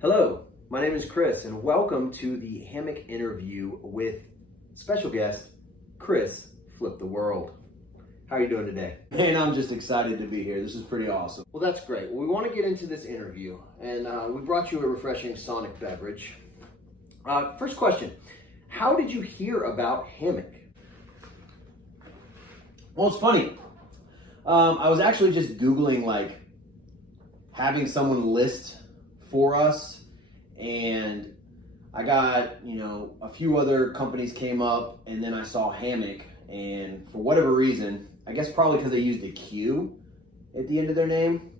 Hello, my name is Chris, and welcome to the Hammock interview with special guest Chris Flip the World. How are you doing today? Man, I'm just excited to be here. This is pretty awesome. Well, that's great. Well, we want to get into this interview, and we brought you a refreshing Sonic beverage. First question, how did you hear about Hammock? Well, it's funny. I was actually just Googling like having someone list for us, and I got, a few other companies came up, and then I saw Hammock, and for whatever reason, I guess probably because they used a Q at the end of their name,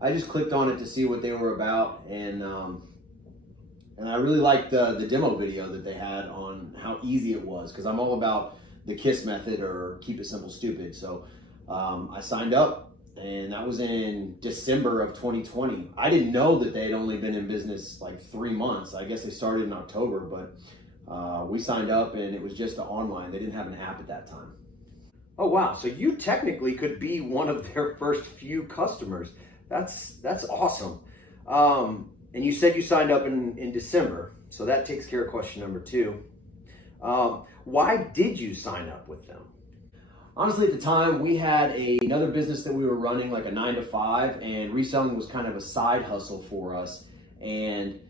I just clicked on it to see what they were about, and I really liked the demo video that they had on how easy it was, because I'm all about the KISS method, or keep it simple stupid. So I signed up, and that was in December of 2020. I didn't know that they had only been in business like 3 months. I guess they started in October, but we signed up, and it was just online. They didn't have an app at that time. Oh wow, so you technically could be one of their first few customers. That's awesome. And you said you signed up in December, so that takes care of question number 2. Why did you sign up with them? Honestly, at the time, we had another business that we were running, like a 9-to-5, and reselling was kind of a side hustle for us. And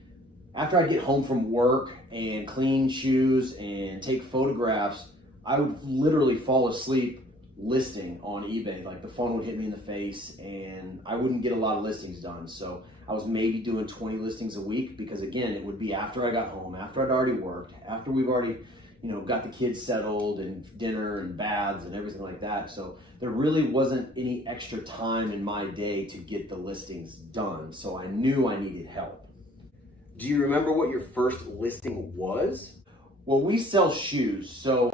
after I'd get home from work and clean shoes and take photographs, I would literally fall asleep listing on eBay. Like, the phone would hit me in the face, and I wouldn't get a lot of listings done. So I was maybe doing 20 listings a week, because again, it would be after I got home, after I'd already worked, after we've already got the kids settled and dinner and baths and everything like that. So there really wasn't any extra time in my day to get the listings done. So I knew I needed help. Do you remember what your first listing was? Well, we sell shoes, so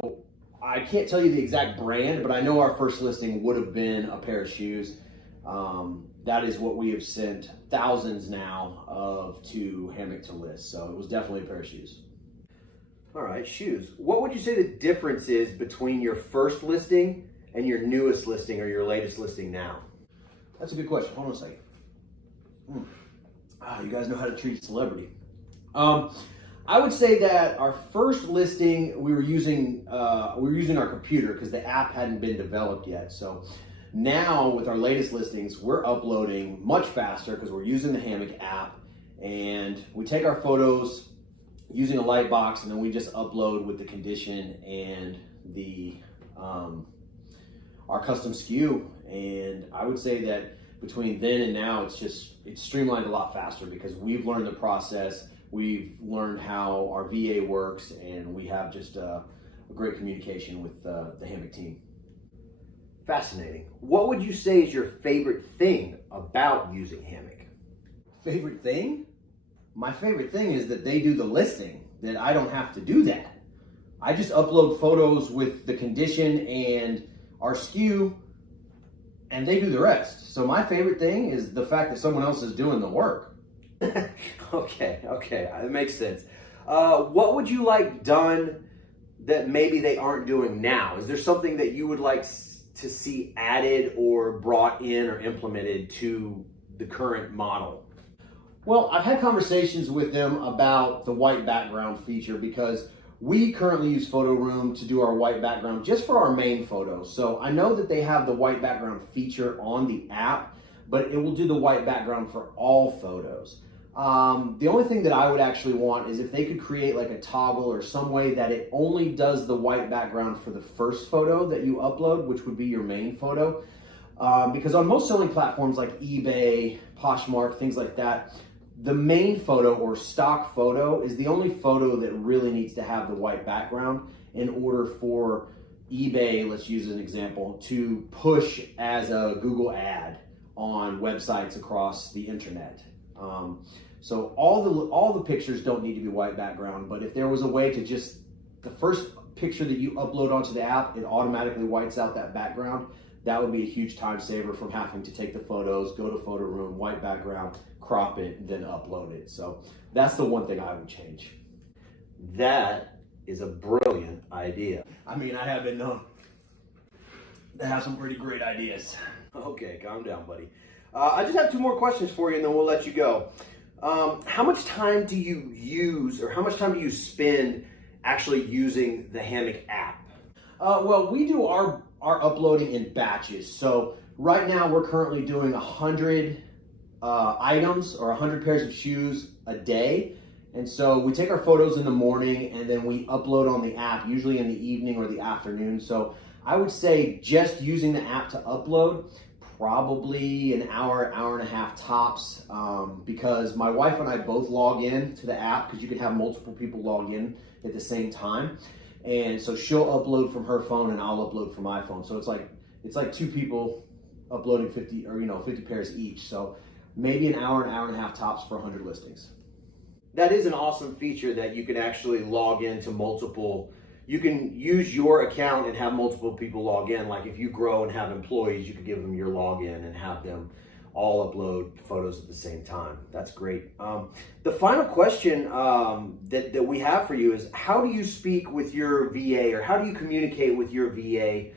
I can't tell you the exact brand, but I know our first listing would have been a pair of shoes. That is what we have sent thousands now of to Hammock to list. So it was definitely a pair of shoes. All right, shoes. What would you say the difference is between your first listing and your newest listing, or your latest listing now? That's a good question. Hold on a second. You guys know how to treat a celebrity. I would say that our first listing, we were using our computer because the app hadn't been developed yet. So now with our latest listings, we're uploading much faster because we're using the Hammock app, and we take our photos using a light box, and then we just upload with the condition and the our custom SKU. And I would say that between then and now, it's streamlined a lot faster because we've learned the process, we've learned how our VA works, and we have just a great communication with the Hammock team. Fascinating. What would you say is your favorite thing about using Hammock? Favorite thing? My favorite thing is that they do the listing, that I don't have to do that. I just upload photos with the condition and our SKU, and they do the rest. So my favorite thing is the fact that someone else is doing the work. Okay, that makes sense. What would you like done that maybe they aren't doing now? Is there something that you would like to see added or brought in or implemented to the current model? Well, I've had conversations with them about the white background feature, because we currently use Photo Room to do our white background just for our main photos. So I know that they have the white background feature on the app, but it will do the white background for all photos. The only thing that I would actually want is if they could create like a toggle or some way that it only does the white background for the first photo that you upload, which would be your main photo. Because on most selling platforms like eBay, Poshmark, things like that, the main photo or stock photo is the only photo that really needs to have the white background in order for eBay, let's use an example, to push as a Google ad on websites across the internet. So all the pictures don't need to be white background, but if there was a way to just, the first picture that you upload onto the app, it automatically whites out that background, that would be a huge time saver from having to take the photos, go to Photo Room, white background, crop it, and then upload it. So that's the one thing I would change. That is a brilliant idea. I mean, I have been known to have some pretty great ideas. Okay, calm down, buddy. I just have 2 more questions for you, and then we'll let you go. How much time do you use, or how much time do you spend actually using the Hammock app? Well, we do our uploading in batches. So right now we're currently doing 100 items or 100 pairs of shoes a day. And so we take our photos in the morning and then we upload on the app, usually in the evening or the afternoon. So I would say just using the app to upload, probably an hour, hour and a half tops, because my wife and I both log in to the app, because you can have multiple people log in at the same time. And so she'll upload from her phone and I'll upload from my phone. So it's like two people uploading 50 pairs each. So maybe an hour and a half tops for 100 listings. That is an awesome feature that you can actually log into multiple. You can use your account and have multiple people log in. Like if you grow and have employees, you could give them your login and have them all upload photos at the same time. That's great. The final question that we have for you is, how do you speak with your VA, or how do you communicate with your VA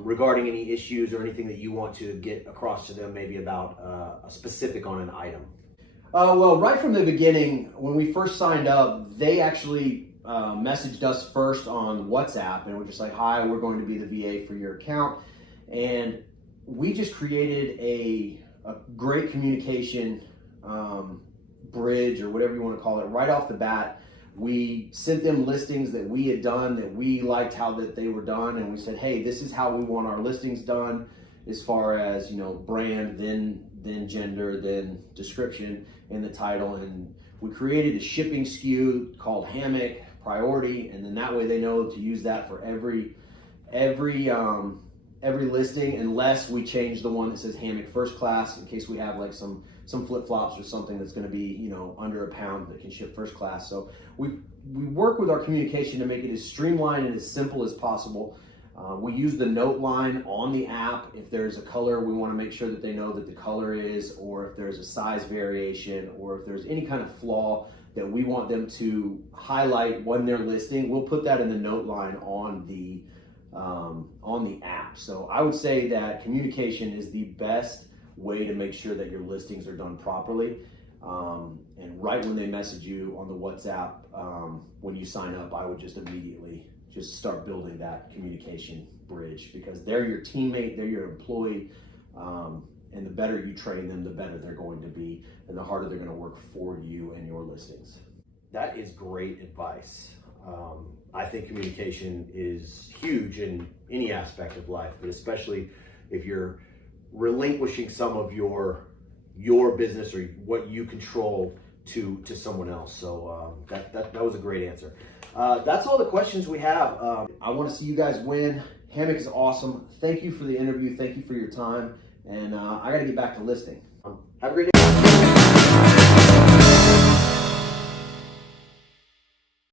regarding any issues or anything that you want to get across to them, maybe about a specific on an item? Well, right from the beginning, when we first signed up, they actually messaged us first on WhatsApp, and we're just like, hi, we're going to be the VA for your account. And we just created a great communication bridge, or whatever you want to call it, right off the bat. We sent them listings that we had done, that we liked how that they were done, and we said, hey, this is how we want our listings done, as far as, brand, then gender, then description in the title. And we created a shipping SKU called Hammock Priority, and then that way they know to use that for every listing, unless we change the one that says Hammock First Class, in case we have like some flip-flops or something that's going to be under a pound that can ship first class. So we work with our communication to make it as streamlined and as simple as possible. We use the note line on the app. If there's a color, we want to make sure that they know that the color is, or if there's a size variation, or if there's any kind of flaw that we want them to highlight when they're listing, we'll put that in the note line on the app. So I would say that communication is the best way to make sure that your listings are done properly. And right when they message you on the WhatsApp, when you sign up, I would just immediately just start building that communication bridge, because they're your teammate, they're your employee, and the better you train them, the better they're going to be, and the harder they're going to work for you and your listings. That is great advice. I think communication is huge in any aspect of life, but especially if you're relinquishing some of your business or what you control to someone else. So that was a great answer. That's all the questions we have. I want to see you guys win. Hammock is awesome. Thank you for the interview. Thank you for your time. And I got to get back to listing. Have a great day.